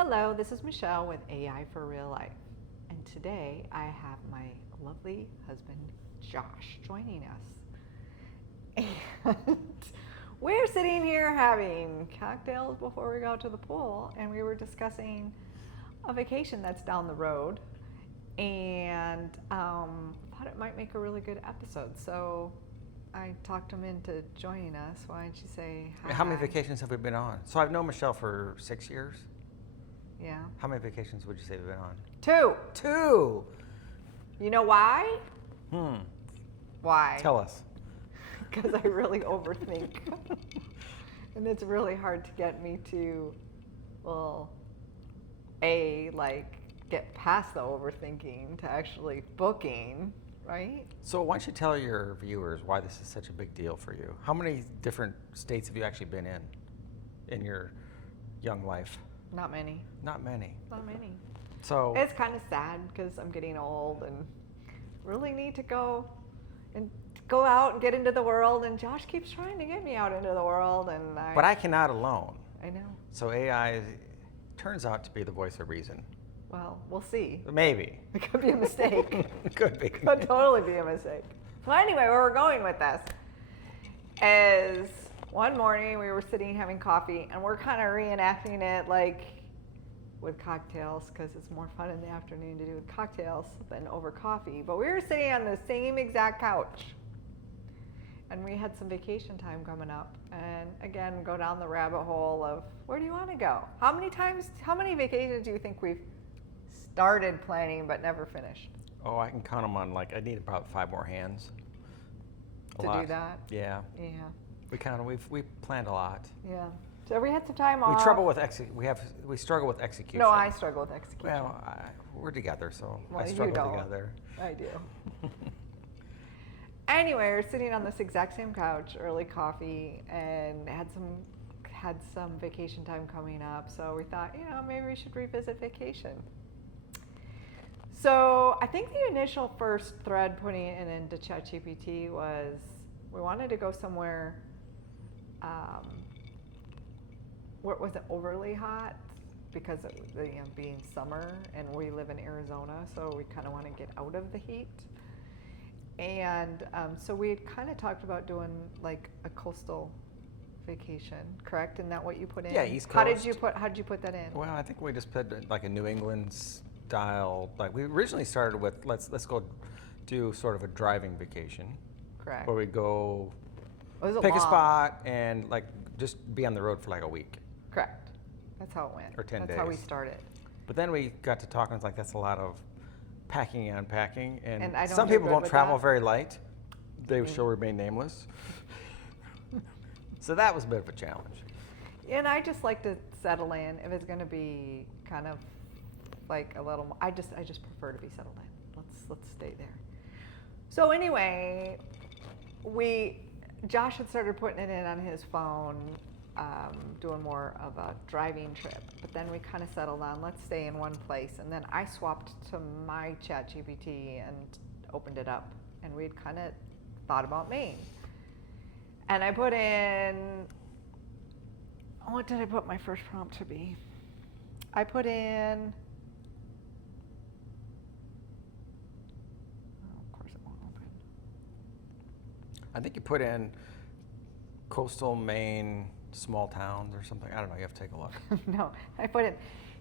Hello, this is Michelle with AI for Real Life. And today I have my lovely husband, Josh, joining us. And we're sitting here having cocktails before we go to the pool, and we were discussing a vacation that's down the road, and thought it might make a really good episode. So I talked him into joining us. Why don't you say hi? How many vacations have we been on? So I've known Michelle for 6 years. Yeah. How many vacations would you say we've been on? 2. 2. You know why? Why? Tell us. Because I really overthink. And it's really hard to get me to, well, get past the overthinking to actually booking, right? So why don't you tell your viewers why this is such a big deal for you? How many different states have you actually been in your young life? Not many. Not many. Not many. So it's kind of sad because I'm getting old and really need to go out and get into the world. And Josh keeps trying to get me out into the world, but I cannot alone. I know. So AI turns out to be the voice of reason. Well, we'll see. Maybe. It could be a mistake. Could be. Could totally be a mistake. Well, anyway, where we're going with this is one morning we were sitting having coffee, and we're kind of reenacting it like with cocktails because it's more fun in the afternoon to do with cocktails than over coffee. But we were sitting on the same exact couch, and we had some vacation time coming up, and again go down the rabbit hole of where do you want to go? How many vacations do you think we've started planning but never finished? Oh, I can count them on, I need about 5 more hands. To do that? Yeah. Yeah. We planned a lot. Yeah. So we had some time off. We struggle with execution. No, I struggle with execution. Well, we're together, so well, I struggle you don't. together. I do. Anyway, we're sitting on this exact same couch, early coffee, and had some vacation time coming up. So we thought, maybe we should revisit vacation. So I think the initial first thread putting it into ChatGPT was we wanted to go somewhere. What was it, overly hot because it was being summer, and we live in Arizona, so we kind of want to get out of the heat. And so we had kind of talked about doing like a coastal vacation, correct? Isn't that what you put in? Yeah, East Coast. How did you put that in? Well, I think we just put like a New England style. Like we originally started with let's go do sort of a driving vacation. Correct. Where we go pick a spot and just be on the road for like a week. Correct. That's how it went. Or 10 days. That's how we started. But then we got to talking. It's like that's a lot of packing and unpacking, and I don't some do people good don't with travel that. very light. They shall remain nameless. So that was a bit of a challenge. And I just like to settle in. If it's going to be kind of like a little, I just prefer to be settled in. Let's stay there. So anyway, Josh had started putting it in on his phone, doing more of a driving trip. But then we kind of settled on, let's stay in one place. And then I swapped to my ChatGPT and opened it up. And we'd kind of thought about Maine. And I put in, what did I put my first prompt to be? I put in, of course it won't open. I think you put in coastal Maine, small towns or something. I don't know. You have to take a look. No, I put in,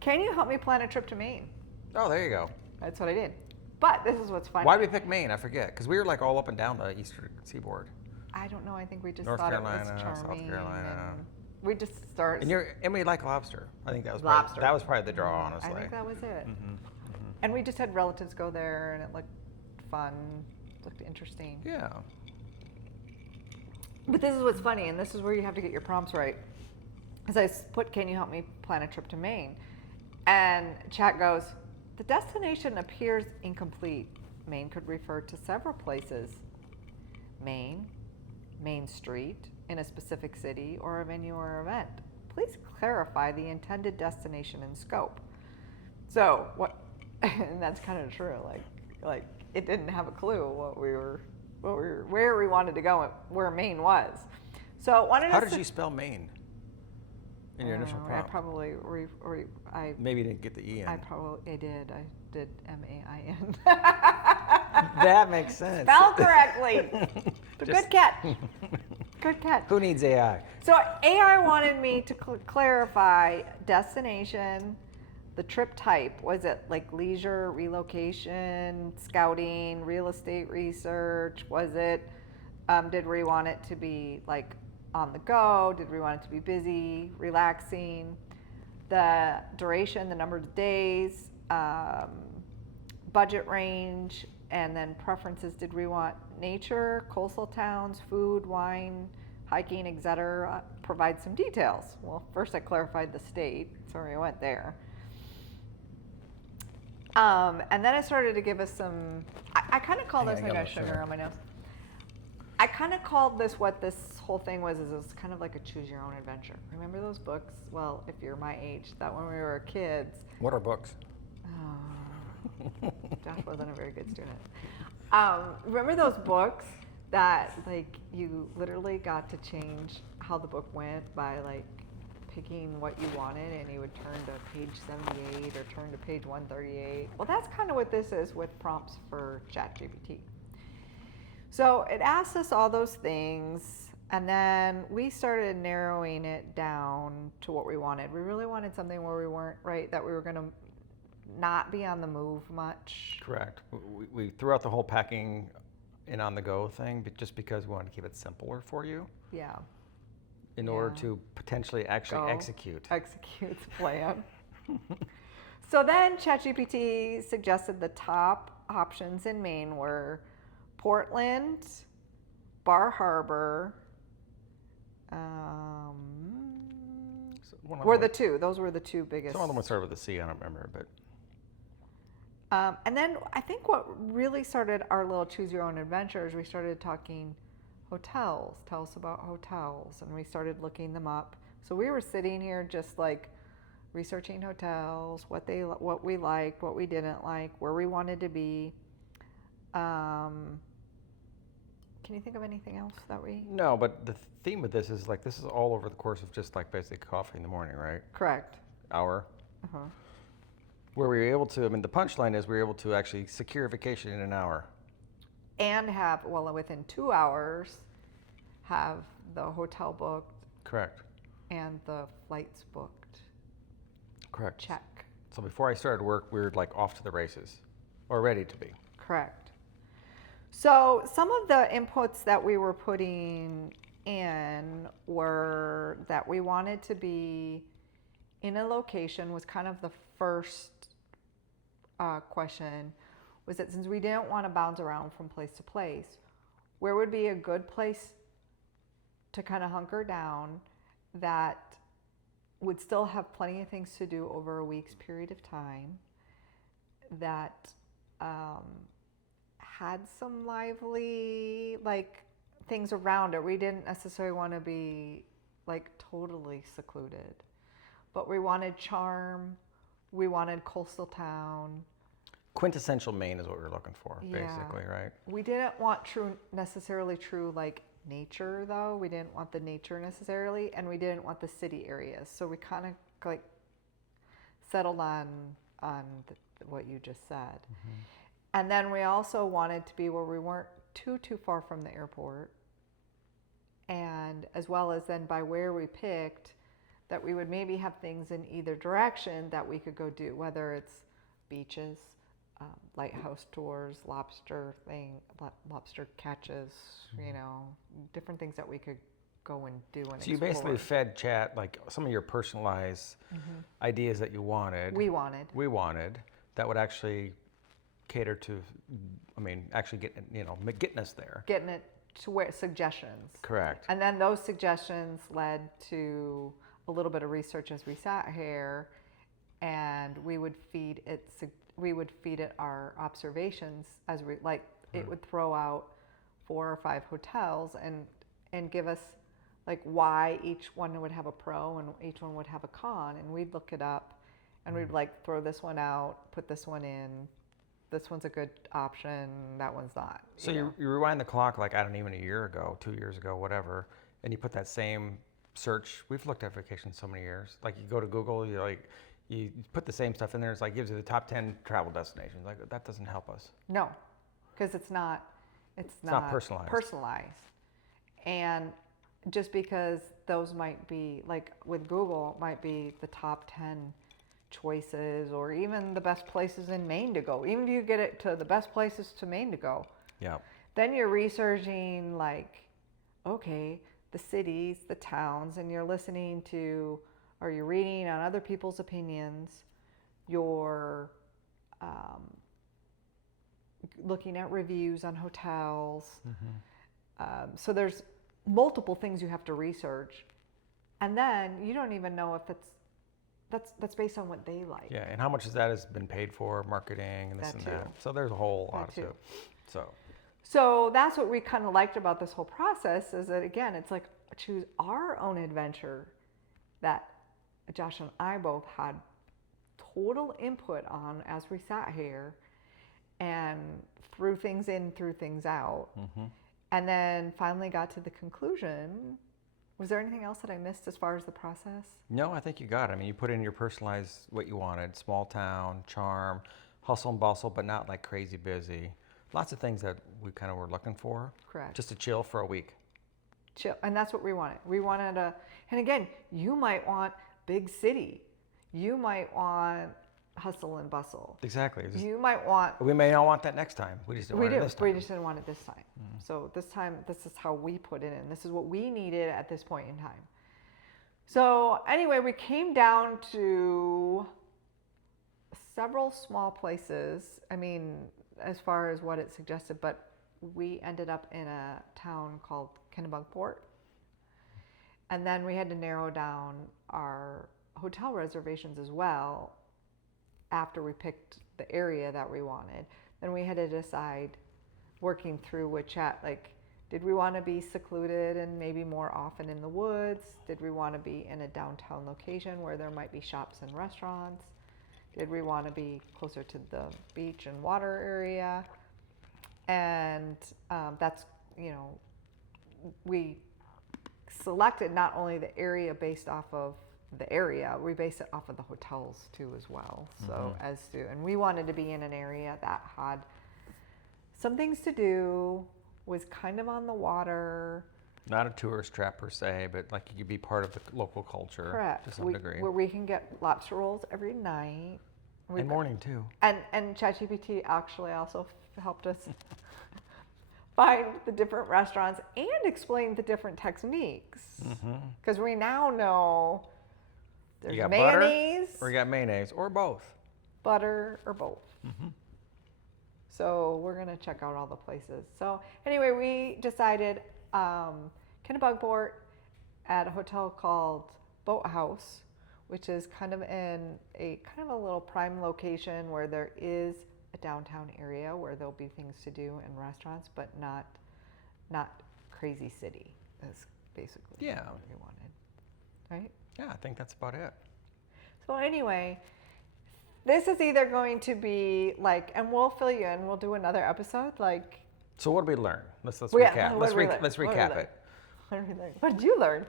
can you help me plan a trip to Maine? Oh, there you go. That's what I did. But this is what's funny. Why did we pick Maine? I forget. Because we were like all up and down the eastern seaboard. I don't know. I think we just North thought Carolina, it was charming. South Carolina. And we just started. And we like lobster. I think that was Lobster. that was probably the draw, honestly. I think that was it. Mm-hmm. And we just had relatives go there, and it looked fun, looked interesting. Yeah. But this is what's funny, and this is where you have to get your prompts right. As I put, can you help me plan a trip to Maine? And chat goes, the destination appears incomplete. Maine could refer to several places. Maine, Main Street, in a specific city, or a venue or event. Please clarify the intended destination and scope. So what, and that's kind of true. Like it didn't have a clue where we wanted to go, and where Maine was. So How did you spell Maine? in your initial I prompt? probably Maybe you didn't get the E in. I did. I did MAIN. That makes sense. Spelled correctly. Just- Good catch. Good catch. Who needs AI? So AI wanted me to clarify destination, the trip type. Was it like leisure, relocation, scouting, real estate research? Was it, did we want it to be like on the go? Did we want it to be busy, relaxing? The duration, the number of days, budget range, and then preferences. Did we want nature, coastal towns, food, wine, hiking, etc.? Provide some details. Well, first I clarified the state. Sorry, I went there. And then I started to give us some, I kind of call this, I got sugar on my nose. I kind of called this, what this whole thing was, is it was kind of like a choose your own adventure. Remember those books? Well, if you're my age, that when we were kids. What are books? Josh wasn't a very good student. Remember those books that like you literally got to change how the book went by like picking what you wanted, and you would turn to page 78 or turn to page 138. Well, that's kind of what this is with prompts for ChatGPT. So it asked us all those things, and then we started narrowing it down to what we wanted. We really wanted something where we weren't, right, that we were going to not be on the move much. Correct. We threw out the whole packing and on the go thing, but just because we wanted to keep it simpler for you. Yeah. In order to potentially actually execute the plan. So then ChatGPT suggested the top options in Maine were Portland, Bar Harbor. Those were the two biggest. Some of them would start with a C, I don't remember, but. And then I think what really started our little choose your own adventures, we started talking hotels. Tell us about hotels. And we started looking them up. So we were sitting here just like researching hotels, what we liked, what we didn't like, where we wanted to be. Can you think of anything else that we? No, but the theme of this is like, this is all over the course of just like basic coffee in the morning, right? Correct. Hour. Uh-huh. Where we were able to, I mean, the punchline is we were able to actually secure a vacation in an hour. And have, well, within 2 hours, have the hotel booked. Correct. And the flights booked. Correct. Check. So before I started work, we were like off to the races, or ready to be. Correct. So some of the inputs that we were putting in were that we wanted to be in a location, was kind of the first question, was that since we didn't want to bounce around from place to place, where would be a good place to kind of hunker down that would still have plenty of things to do over a week's period of time, that had some lively like things around it. We didn't necessarily want to be like totally secluded, but we wanted charm. We wanted coastal town. Quintessential Maine is what we were looking for, basically, right? We didn't want necessarily true like nature though. We didn't want the nature necessarily, and we didn't want the city areas. So we kind of like settled on what you just said. Mm-hmm. And then we also wanted to be where we weren't too far from the airport, and as well as then by where we picked, that we would maybe have things in either direction that we could go do, whether it's beaches, lighthouse tours, lobster catches, you know, different things that we could go and do and explore. So you basically fed chat like some of your personalized ideas that you wanted. We wanted that would actually cater to, I mean, actually getting us there. Getting it to where suggestions. Correct. And then those suggestions led to a little bit of research as we sat here, and we would feed it our observations as we like. It would throw out 4 or 5 hotels and give us like why each one would have a pro and each one would have a con, and we'd look it up, and we'd like throw this one out, put this one in. This one's a good option, that one's not. So you rewind the clock like, I don't know, even a year ago, 2 years ago, whatever, and you put that same search. We've looked at vacations so many years. Like you go to Google, you put the same stuff in there. It's like gives you the top 10 travel destinations. Like that doesn't help us. No, because it's not personalized. And just because those might be, like with Google, might be the top 10 choices or even the best places in Maine to go. Even if you get it to the best places to Maine to go. Yeah. Then you're researching like, okay, the cities, the towns, and you're listening to, or you're reading on other people's opinions. You're looking at reviews on hotels. So there's multiple things you have to research, and then you don't even know if that's based on what they like. Yeah, and how much of that has been paid for, marketing and this and that. So there's a whole lot of it. So that's what we kind of liked about this whole process is that, again, it's like choose our own adventure that Josh and I both had total input on as we sat here and threw things in, threw things out. And then finally got to the conclusion. Was there anything else that I missed as far as the process? No, I think you got it. I mean, you put in your personalized what you wanted, small town, charm, hustle and bustle, but not like crazy busy. Lots of things that we kind of were looking for. Correct. Just to chill for a week. Chill, and that's what we wanted. We wanted and again, you might want big city. You might want hustle and bustle. Exactly. You might want. We may not want that next time. We just didn't want it this time. We just didn't want it this time. So this time, this is how we put it in. This is what we needed at this point in time. So anyway, we came down to several small places. I mean, as far as what it suggested, but we ended up in a town called Kennebunkport. And then we had to narrow down our hotel reservations as well after we picked the area that we wanted. Then we had to decide, working through with chat, like, did we want to be secluded and maybe more often in the woods? Did we want to be in a downtown location where there might be shops and restaurants? Did we want to be closer to the beach and water area? And that's, we selected not only the area based off of the area, we based it off of the hotels too as well. So and we wanted to be in an area that had some things to do, was kind of on the water. Not a tourist trap per se, but like you could be part of the local culture. Correct. To some degree. Where we can get lobster rolls every night. And morning too. And ChatGPT actually also helped us find the different restaurants and explain the different techniques. Because we now know there's mayonnaise. Butter, or you got mayonnaise, or both. Butter, or both. So we're going to check out all the places. So anyway, we decided Kennebunkport at a hotel called Boathouse, which is kind of in a little prime location where there is a downtown area where there'll be things to do and restaurants, but not crazy city. Is basically what we wanted, right? Yeah, I think that's about it. So anyway, this is either going to be like, and we'll fill you in. We'll do another episode. Like. So what did we learn? Let's recap. Let's recap it. What did you learn?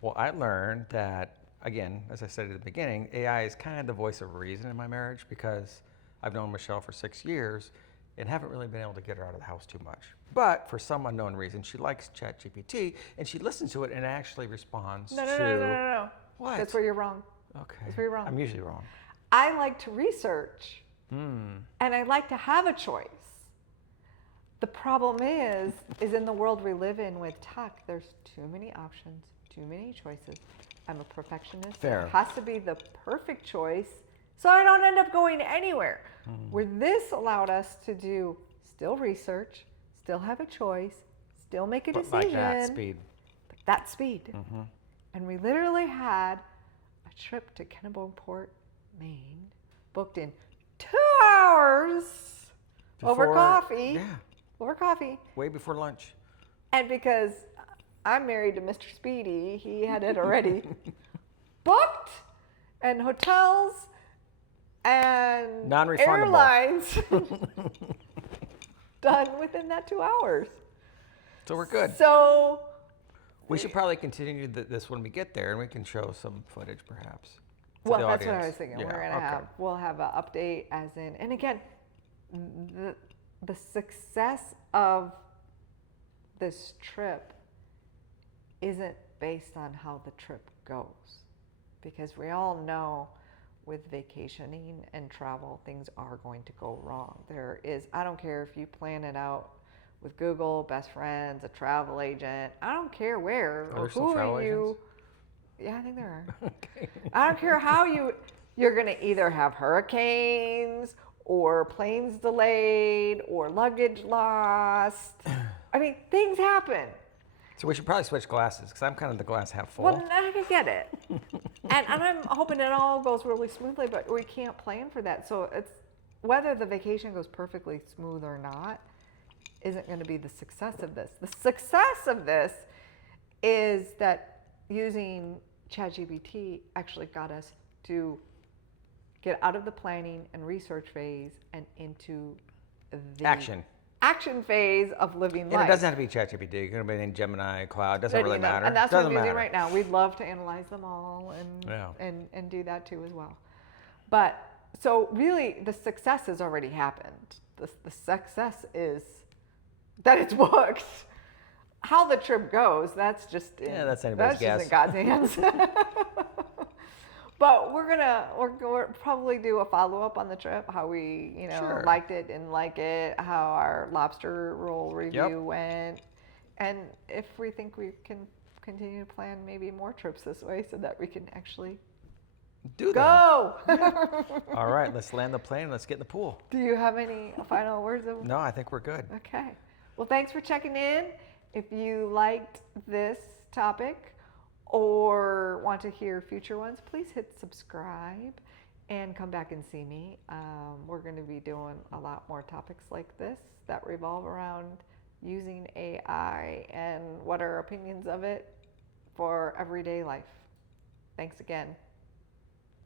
Well, I learned that, again, as I said at the beginning, AI is kind of the voice of reason in my marriage because I've known Michelle for 6 years and haven't really been able to get her out of the house too much. But for some unknown reason, she likes ChatGPT and she listens to it and actually responds to. No. What? That's where you're wrong. Okay. That's where you're wrong. I'm usually wrong. I like to research and I like to have a choice. The problem is in the world we live in with tech, there's too many options, too many choices. I'm a perfectionist. Fair. It has to be the perfect choice so I don't end up going anywhere. Where this allowed us to do still research, still have a choice, still make a decision. Like that speed. That speed. And we literally had a trip to Kennebunkport, Maine, booked in 2 hours over coffee. Yeah. Over coffee. Way before lunch. And because I'm married to Mr. Speedy, he had it already booked, and hotels and non-refundable airlines done within that 2 hours. So we're good. So We should probably continue this when we get there, and we can show some footage, perhaps. Well, that's what I was thinking. Yeah, we'll have an update, as in, and again, the success of this trip isn't based on how the trip goes, because we all know with vacationing and travel, things are going to go wrong. I don't care if you plan it out with Google, best friends, a travel agent. I don't care where or who are you. Yeah, I think there are. Okay. I don't care how you're going to either have hurricanes or planes delayed or luggage lost. I mean, things happen. So we should probably switch glasses, because I'm kind of the glass half full. Well, I can get it. and I'm hoping it all goes really smoothly, but we can't plan for that. So it's whether the vacation goes perfectly smooth or not isn't going to be the success of this. The success of this is that using ChatGPT actually got us to get out of the planning and research phase and into the action phase of living life. And it doesn't have to be ChatGPT. It could be in Gemini, Cloud. Doesn't really matter. And that's what I'm using right now. We'd love to analyze them all and do that too as well. But so really, the success has already happened. The success is that it's booked. How the trip goes, that's just that's anybody's guess. Just in God's hands. But we're probably do a follow up on the trip, how we liked it, didn't like it, how our lobster roll review went, and if we think we can continue to plan maybe more trips this way so that we can actually go. All right, let's land the plane. Let's get in the pool. Do you have any final words? No, I think we're good. Okay. Well, thanks for checking in. If you liked this topic or want to hear future ones, please hit subscribe and come back and see me. We're going to be doing a lot more topics like this that revolve around using AI and what are our opinions of it for everyday life. Thanks again.